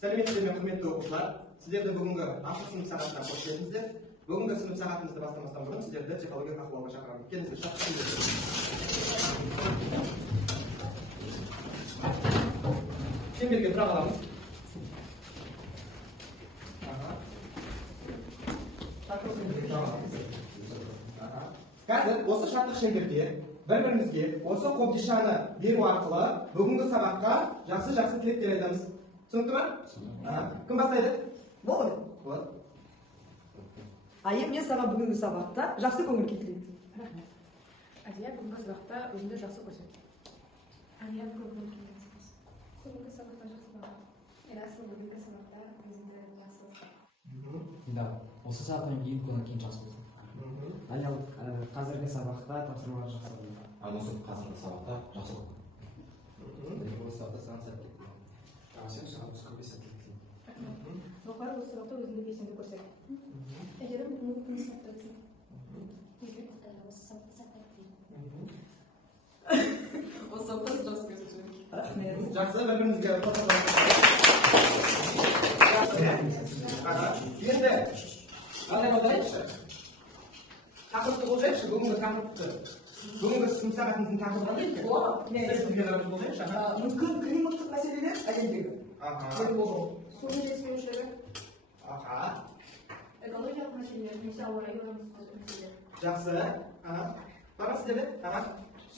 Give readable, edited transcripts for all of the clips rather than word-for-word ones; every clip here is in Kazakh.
Сәлеметсіздер ме, құрметті оқушылар? Сіздерді бүгінгі ашық сынып сағатына қош келдіңіздер. Бүгінгі сынып сағатымызды бастамастан бұрын сіздерді психологиялық ахуалға шақырамын. Келіңіздер, шеңберге тұра қаламыз. Қазір осы шарттық шеңберге бір-бірімізге осы қобдишаны беру арқылы бүгінгі сабаққа жақсы тілектер айтамыз. Түсінікті ма? Кім бастайды? Болды. Вот. Айым, мен саған бүгінгі сабақта жақсы көңіл келтірейін. Рахмет. Әлия бүгінгі сабақта өзіңді жақсы көрсет. Әлия көңіл келтіресіз. Бүгінгі сабақта жақсы баға. Ерасыл бүгінгі сабақта өзіңді жақсы ұстап. Да, осы сабақтан кейін көңіл кейін жақсы болсын. Аял қазіргі сабақта тапсырмалар жақсы болды. Осы қазіргі сабақта жақсы болды. Осы сабақта саған сәттілік тілеймін. Сен саған көп сәттілік тілеймін. Зұлпар осы сабақта өзіңді белсенді көрсет. Әйгерім бүгінгі күні сәтті өтсін. Егер Құдайға осы сабақта сәттілік тілеймін. Осы сабақта жақсы көрсет. Рахмет. Жақсы, бір-бірімізге енді қалай отырайықшы? Тақырыпты болжайықшы, бүгінгі тақырыпты. Бүгінгі сынып сағатымыздың тақырыбы қандай екен? Сізге қарап болжайықшы. Мүмкін климаттық мәселелер әлемдегі. Су жетіспеушілігі, экологиялық мәселелер, немесе ауа райы мәселелер. Жақсы. Бара сіздерде?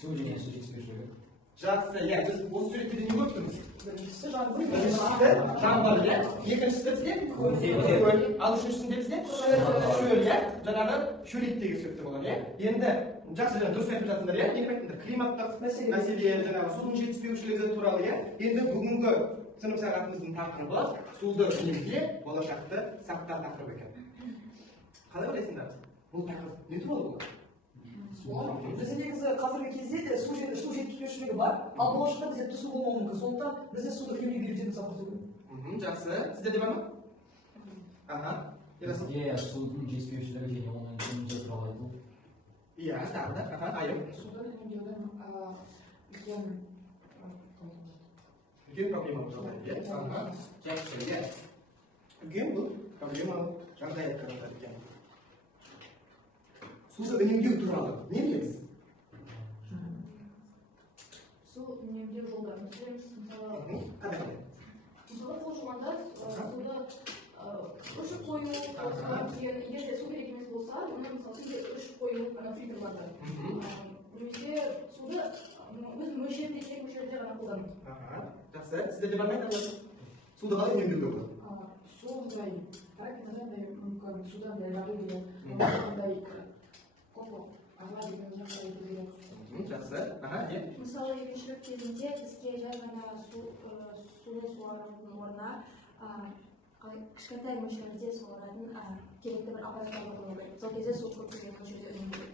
Су және су жетіспеушілігі. Жақсы, иә, біз осы суретті не көріп тұрмыз? Біріншісі жаңбыр. Біріншісі жаңбыр, иә. Екіншісі бізде көл. Ал үшіншісінде бізде шөл, иә. Жаңағы шөлейттегі сөйтті болған, иә. Енді жақсы жаңа дұрыс айтып жатсыңдар, иә. Не айтыңдар? Климаттық мәселе, жаңағы судың жетіспеушілігі туралы, иә. Енді бүгінгі сынып сағатымыздың тақырыбы суды үнемде болашақты сақтар тақырыбы екен. Қалай ойлайсыңдар? Бұл тақырып не туралы болады? Бізде негізі қазіргі кезде де су жетіспеушілігі бар, ал болашақта бізде тұсы болмауы мүмкін. Сондықтан бізде суды үнемдеп үйрететін сабақ өту керек. Жақсы. Сіздерде бар ма? Бізде судың жетіспеушілігі және оның үнемдеу туралы айту. Иә, тағы да. Айым. Суды үнемдеудің Үлкен проблемалық жағдай, иә? Жақсы, иә. Үлкен бұл проблемалық жағдай айтқан екен. Суды үнемдеу туралы не білеміз? Су үнемдеу жолдарын білеміз. Қандай? Мысалы, қол жуғанда суды өшіп қою, егер су керек емес болса, оны мысалы өшіп қою фильтрларды. Немесе суды өз мөлшерінде керек мөлшерде ғана қолдану. Жақсы, сіздерде бар ма айтарлық? Суды қалай үнемдеуге болады? Су мындай мүмкін судан дәлбағи мындай коко ағла деген жағдай деген. Жақсы, иә. Мысалы, егіншілік кезінде бізге жай ғана суды суарудың орнына кішкентай мөлшерде суаратын керекті бір аппараттар болуы керек. Сол кезде су көптеген мөлшерде үнемделеді.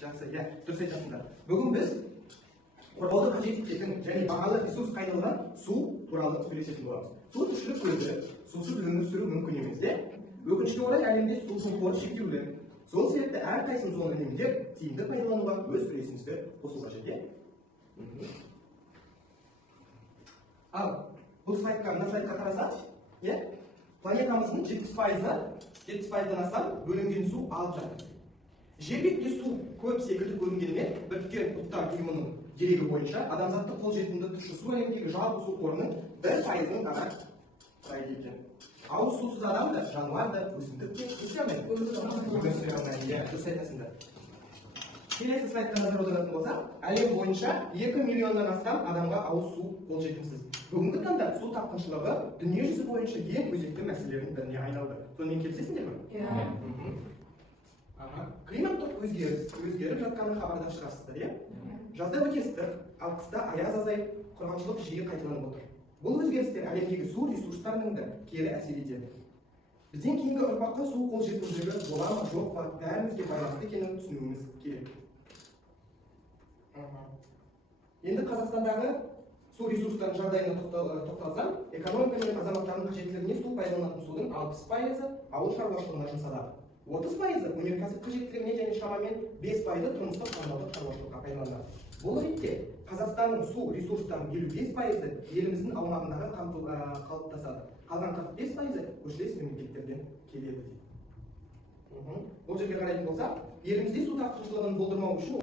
Жақсы, иә, дұрыс айтасыңдар. Бүгін біз қорғауды қажет ететін және бағалы ресурс қайналған су туралы сөйлесетін боламыз. Су тіршілік көзі, сусыз өмір сүру мүмкін емес, иә? Өкінішке орай әлемде судың қоры шектеулі. Сол себепті әрқайсымыз оны үнемдеп, тиімді пайдалануға өз үлесімізді қосу қажет, иә? Ал бұл мына слайдқа қарасақ, иә? Планетамыздың 70%-дан астам бөлінген су алып жатыр. Жер бетінде су көп секілді көрінгенімен, Біріккен ұлттар ұйымының дерегі бойынша адамзаттың қолжетімді тұщы су әлемдегі жалпы су қорының 1%-ын ғана құрайды екен. Ауыз сусыз адам да, жануар да, өсімдік те өмір сүре алмайды. Дұрыс айтасыңдар. Келесі слайдқа назар аударатын болсақ, әлем бойынша 2 миллионнан астам адамға ауыз су қолжетімсіз. Бүгінгі таңда су тапқыншылығы дүние жүзі бойынша ең өзекті мәселелердің біріне айналды. Сонымен келісесіңдер ме? Климаттық өзгеріп жатқанын хабарда шығарсыздар, иә? Жазда өте ыстық, ал қыста аяз азайып, құрғақшылық жиі қайталанып отыр. Бұл өзгерістер әлемдегі су ресурстарының да кері әсер етеді. Бізден кейінгі ұрпаққа су қолжетімділігі бола ма, жоқ па, бәрімізге байланысты екенін түсінуіміз керек. Енді Қазақстандағы су ресурстарының жағдайына тоқталсам, экономика мен азаматтардың қажеттілігіне су пайдаланатын судың 60% ауыл шаруашылығына жұмсалады. 30% өнеркәсіп қажеттілігіне және шамамен 5% тұрмыстық коммуналдық шаруашылыққа пайдаланады. бұл ретте Қазақстанның су ресурстарының 55%-і еліміздің аумағындағы қалыптасады. Қалған 45%-і көршілес мемлекеттерден келеді дейді. Бұл жерге қарайтын болсақ, елімізде су тапшылығын болдырмау үшін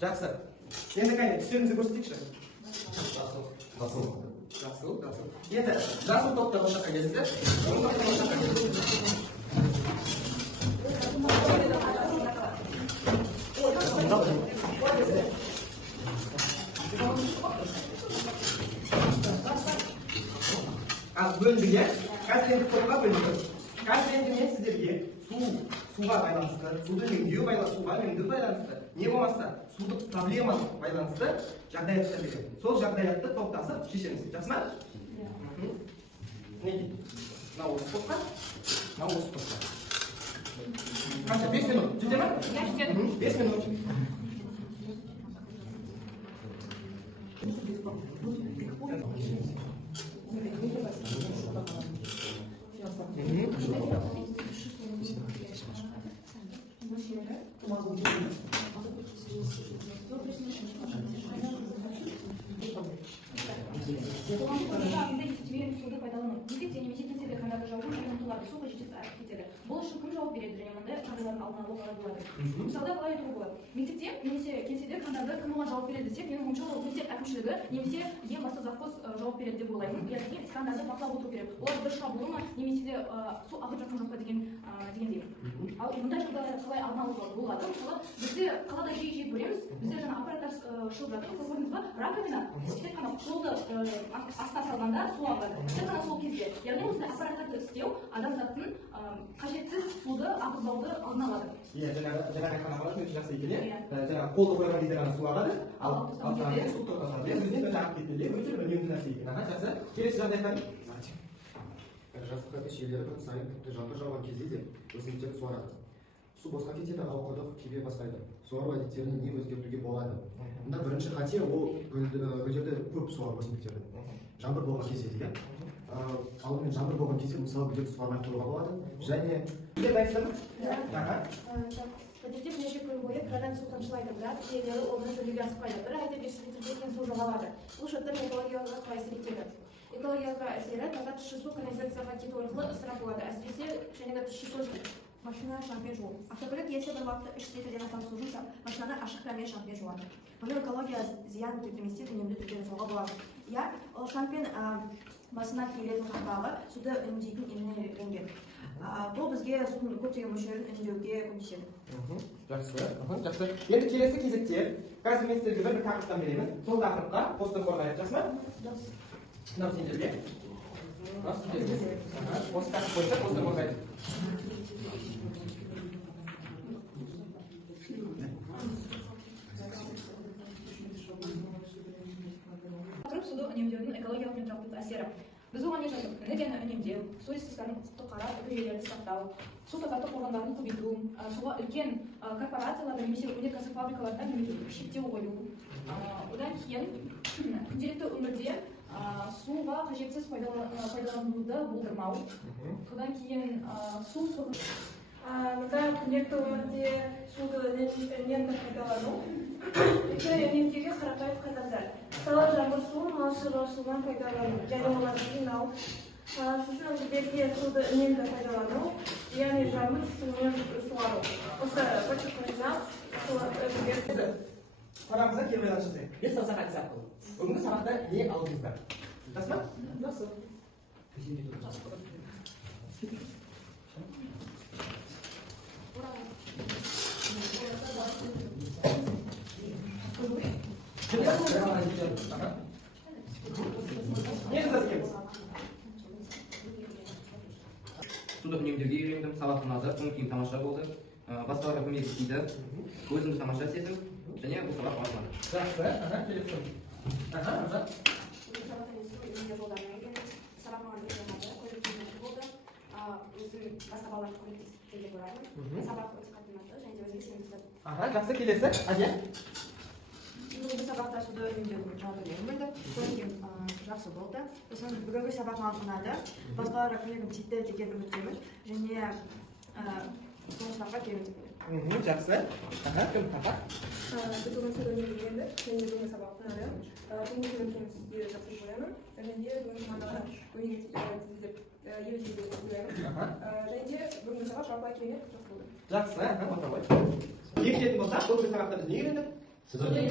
жақсы. Енді қане түстерімізді көрсетейікші. Жасыл. Енді жасыл топта осы жаққа келіңіздер. Ал бөлінді, қазір енді топқа бөлінді. Қазір енді мен сіздерге суға байланысты, суды үнемдеу байланысты, не болмаса суды проблемаға байланысты жағдаяттар беремін. Сол жағдаятты топтасып шешеміз. Жақсы ма? Не дейді? Мынау осы топқа, мынау осы топқа. Қанша? 5 минут. Жете ма? 5 минут. Бұл үшін кім жауап береді және мындай жағдайлардың алдын алуға қалай болады? Мысалда қалай айтуға болады? Мектепте немесе кеңседе қандарды кім оған жауап береді десек, менің ойымша ол мектеп әкімшілігі немесе ең басты завхоз жауап береді деп ойлаймын. Яғни қандарды бақылап отыру керек. Олар дұрыс шабуылы ма немесе де су ағып жатқан жоқ па дегендей. Ал мұндай жағдайларды қалай алдын алуға болады? Мысалы, бізде қалада жиі көреміз. Бізде жаңа аппараттар шығып жатыр. Сіз көрдіңіз ба? Раковина тек қана қолды астына салғанда су ағады. Тек қана сол кезде. Яғни осындай аппараттарды істеу адамзаттың қажетсіз суды ағызбауды алдын алады. Иә, жаңағы айтқан аппарат өте жақсы екен, иә. Жаңағы қолды қойған кезде ғана су ағады, ал таңда су тоқтатады. Өзіне бір ағып кетеді, өте бір үнемді нәрсе екен. Жақсы. Келесі жағдайдан жазыққа жерлері күн сайын тіпті жаңбыр жауған кезде де өсімдіктерді суарады. Су босқа кетеді, ағып кебе бастайды. Суару әдеттерін не өзгертуге болады? Мұнда бірінші қате ол гүлдерді көп суару өсімдіктерді. Жаңбыр болған кезде де, алдымен жаңбыр болған кезде мысалы гүлдерді суармай қоюға болады. Және Пәтерде бірнеше күн бойы крадан су тамшылайды, бірақ иелері оны төлеуге асықпайды. Бір айда 5 литрден су жоғалады. Бұл шоттың экологияға қалай әсер етеді? Экологияға әсері таза тұщы су канализацияға кету арқылы ысырап болады. Әсіресе және тұщы су машина шампен жуу. Автокөлік иесі бір уақытта 3 литрден астам су жұмсап, машинаны ашық кранмен шампен жуады. Бұны экология зиян келтірместен үнемді түрде жасауға болады. Я ол шампен басына киілетін қақпағы суды үнемдейтін еміне. Бұл бізге судың көптеген мөлшерін үнемдеуге көмектеседі. Жақсы. Енді келесі кезекте қазір мен сіздерге бір тақырыптан беремін. Сол тақырыпқа постер қорғайық, жақсы ма? Мынау сендерге. Осы тақырып бойынша постер қорғайық. Суды үнемдеудің экологиялық пен тұрақты әсері. Біз оған не жаздық? Энергияны үнемдеу, су ресурстарын құтты қарап, жүйелерді сақтау, су тазарту қорғандарын көбейту, суға үлкен корпорацияларда немесе өнеркәсіп фабрикаларда шектеу қою. Одан кейін күнделікті өмірде суға қажетсіз пайдалануды болдырмау. Одан кейін су Мұнда күнделікті өмірде суды үнемді пайдалану. Үнемдеуге қарапайым қадамдар. Мысалы, жаңбыр суын мал шаруашылығынан пайдалану, және оларды жинау. Сосын жерге суды үнемді пайдалану, яғни жаңбыр суымен суару. Осы бачықпен Сұрағымызға кері байланысты. Бес сағат айтсақ бұл. Бүгінгі сабақта не алдыңыздар? Жақсы ма? Жақсы. Суды үнемдеуге үйрендім, сабақ ұнады, көңіл-күйім тамаша болды. Басқаларға көмек етті, өзімді тамаша сездім, және бұл сабақ басталды. Жақсы, келесі. Жақсы, келесі. Әже? бүгінгі сабақта суды үнемдеудің жалпы білді. Содан кейін жақсы болды. Сосын бүгінгі сабақ маған ұнады. Басқаларға көмегім тиді деген үміттемін. Және сол сұраққа келемін деп ойлаймын. Жақсы. Кім тапақ? Бүгін суды үнемдегенді және бүгінгі сабақ ұнады. Бүгінгі өткен сізге жақсы көремін. Және де бүгінгі мамандарға көмегі тиді деп елестейді деп ойлаймын. Және де бүгінгі сабақ жалпы керемет жақсы болды. Жақсы, мақтабай. Екіншетін болсақ, бүгінгі сабақта біз не үйрендік? Суды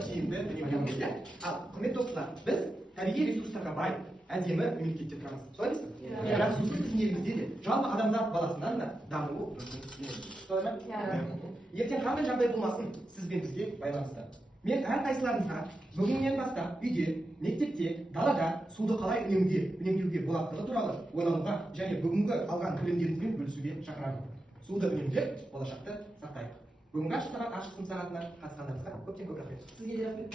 тиімді үнемдеуді. Ал, құрметті достар, біз табиғи ресурстарға бай, әдемі мемлекетте тұрамыз. Солай емес пе? Бірақ сусыз біздің елімізде де жалпы адамзат баласынан да дамуы мүмкін емес. Солай ма? Ертең қандай жағдай болмасын, сіз бен бізге байланысты. Мен әрқайсыларыңызға бүгіннен бастап үйде, мектепте, далада суды қалай үнемдеуге болатындығы туралы ойлануға және бүгінгі алған білімдеріңізбен бөлісуге шақырамын. Суды үнемдеп, болашақты сақтайық. Бүгінгі ашық сағат ашық сын сағатына қатысқандарыңызға көптен көп рахмет. Сізге де рахмет.